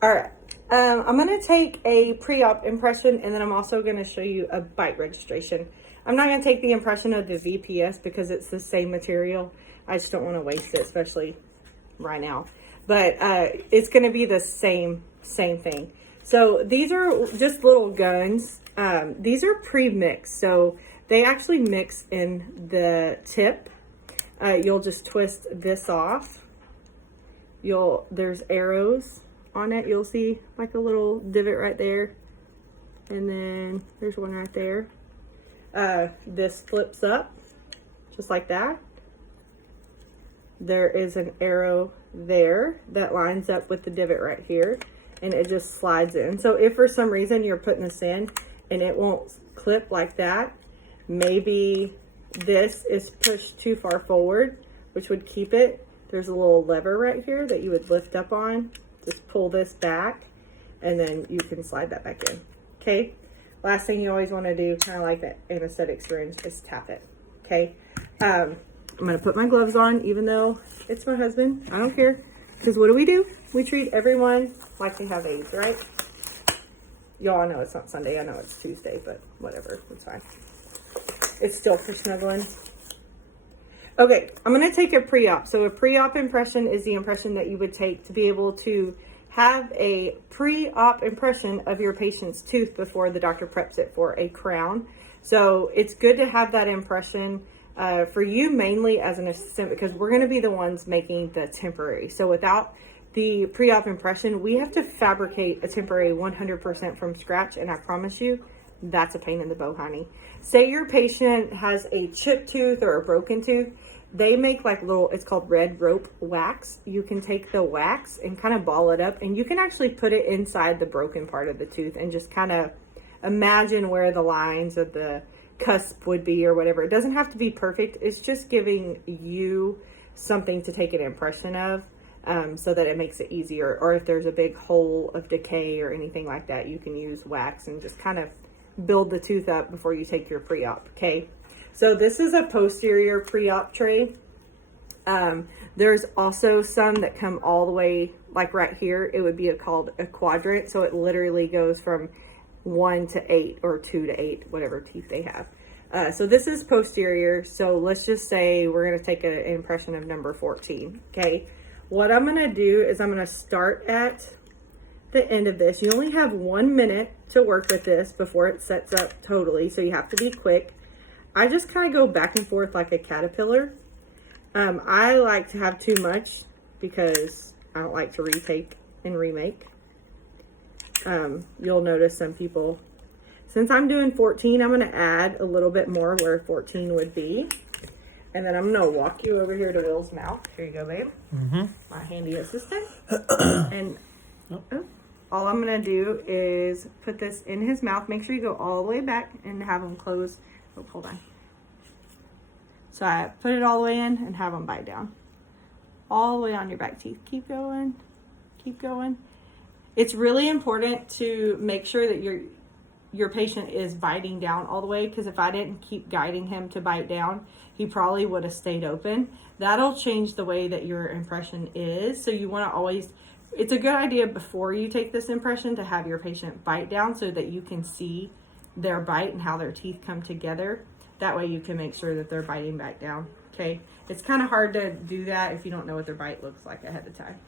All right. I'm going to take a pre-op impression, and then I'm also going to show you a bite registration. I'm not going to take the impression of the VPS because it's the same material. I just don't want to waste it, especially right now. But it's going to be the same thing. So these are just little guns. These are pre-mixed, so they actually mix in the tip. You'll just twist this off. There's arrows on it. You'll see like a little divot right there, and then there's one right there. This flips up just like that. There is an arrow there that lines up with the divot right here, and it just slides in. So if for some reason you're putting this in and it won't clip like that, maybe this is pushed too far forward, which would keep it. There's a little lever right here that you would lift up on. Just pull this back, and then you can slide that back in. Okay. Last thing you always want to do, kind of like that anesthetic syringe, is tap it. Okay. I'm going to put my gloves on, even though it's my husband. I don't care. Because what do? We treat everyone like they have AIDS, right? Y'all know it's not Sunday. I know it's Tuesday, but whatever. It's fine. It's still for snuggling. Okay, I'm going to take a pre-op. So a pre-op impression is the impression that you would take to be able to have a pre-op impression of your patient's tooth before the doctor preps it for a crown. So it's good to have that impression for you mainly as an assistant, because we're going to be the ones making the temporary. So without the pre-op impression, we have to fabricate a temporary 100% from scratch, and I promise you, that's a pain in the bow, honey. Say your patient has a chipped tooth or a broken tooth. They make like little, it's called red rope wax. You can take the wax and kind of ball it up, and you can actually put it inside the broken part of the tooth and just kind of imagine where the lines of the cusp would be or whatever. It doesn't have to be perfect. It's just giving you something to take an impression of, so that it makes it easier. Or if there's a big hole of decay or anything like that, you can use wax and just kind of build the tooth up before you take your pre-op. Okay. So this is a posterior pre-op tray. There's also some that come all the way, like right here, it would be called a quadrant. So it literally goes from 1 to 8 or 2 to 8, whatever teeth they have. So this is posterior. So let's just say we're going to take an impression of number 14. Okay. What I'm going to do is I'm going to start at the end of this. You only have 1 minute to work with this before it sets up totally. So you have to be quick. I just kind of go back and forth like a caterpillar. I like to have too much because I don't like to retake and remake. You'll notice some people, since I'm doing 14, I'm going to add a little bit more where 14 would be. And then I'm going to walk you over here to Will's mouth. Here you go, babe. Mm-hmm. My handy assistant. And all I'm going to do is put this in his mouth. Make sure you go all the way back and have him close. Oh, hold on. So I put it all the way in and have them bite down. All the way on your back teeth. Keep going. Keep going. It's really important to make sure that your patient is biting down all the way, because if I didn't keep guiding him to bite down, he probably would have stayed open. That'll change the way that your impression is. So you want to always, it's a good idea before you take this impression to have your patient bite down so that you can see their bite and how their teeth come together. That way you can make sure that they're biting back down. Okay. It's kind of hard to do that if you don't know what their bite looks like ahead of time.